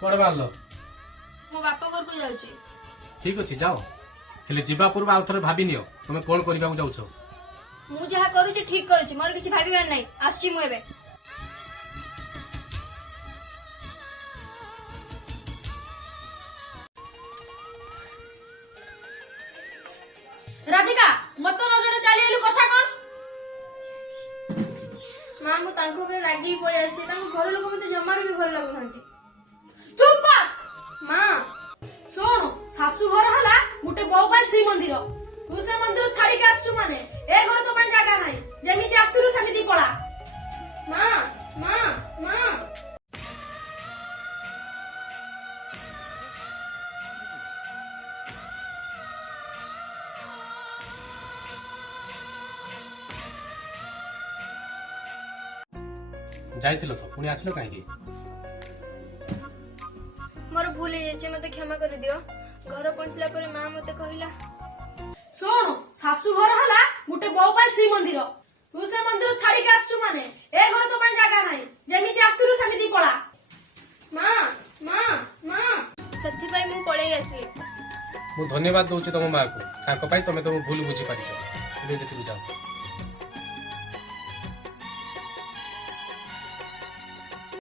କୁଆଡେ ବାହାରିଲ? ମୋ ବାପା ଘରକୁ ଯାଉଛି। ଠିକ ଅଛି ଯାଅ, ହେଲେ ଯିବା ପୂର୍ବ ଆଉ ଥରେ ଭାବି ନିଅ ତମେ କଣ କରିବାକୁ ଯାଉଛ। ମୁଁ ଯାହା କରୁଛି ଠିକ କରୁଛି, ମୋର କିଛି ଭାବିବାର ନାହିଁ। ଆସୁଛି ମୁଁ ଏବେ। ରାଧିକା ମତେ ନ ଜଣେ ଚାଲିଗଲୁ କଥା କଣ? ମା ମୁଁ ତାଙ୍କ ଉପରେ ରାଗିକି ପଳେଇ ଆସିଛି। ତାଙ୍କ ଘର ଲୋକ ମତେ ଜମାରୁ ବି ଭଲ ଲାଗୁନାହାନ୍ତି। ଚୁପ କର ମା। ଶୁଣୁ, ଶାଶୁ ଘର ହେଲା ଗୋଟେ ବୋଉ ପାଇଁ ଶ୍ରୀମନ୍ଦିର। ତୁ ସେ ମନ୍ଦିର ଛାଡିକି ଆସିଛୁ ମାନେ ଏ ଘର ତୋ ପାଇଁ ଜାଗା ନାହିଁ। ଯେମିତି ଆସିଥିଲୁ ସେମିତି ପଳା। ମା ମା ମା ଯାଇଥିଲ ତ ପୁଣି ଆସିଲ କାହିଁକି? ମୋର ଭୁଲ ହେଇଯାଇଛି, ମତେ କ୍ଷମା କରିଦିଅ। ଘର ପହଞ୍ଚିଲା ପରେ ମା ମତେ କହିଲା, ଶୁଣୁ ଶାଶୁ ଘର ହେଲା ଗୋଟେ ବୋଉ ପାଇଁ ଶ୍ରୀମନ୍ଦିର। ତୁ ସେ ମନ୍ଦିର ଛାଡିକି ଆସିଛୁ ମାନେ ଏ ଘର ତୋ ପାଇଁ ଜାଗା ନାହିଁ। ଯେମିତି ଆସିଥିଲୁ ସେମିତି ପଳା। ମା ମା ମା ସେଥିପାଇଁ ମୁଁ ପଳେଇ ଆସିଲି। ମୁଁ ଧନ୍ୟବାଦ ଦଉଛି ତମ ମାଆକୁ, ତାଙ୍କ ପାଇଁ ତମେ ତମ ଭୁଲ ବୁଝିପାରିଛ। ଏବେ ଯେତିକି ଯାଅ।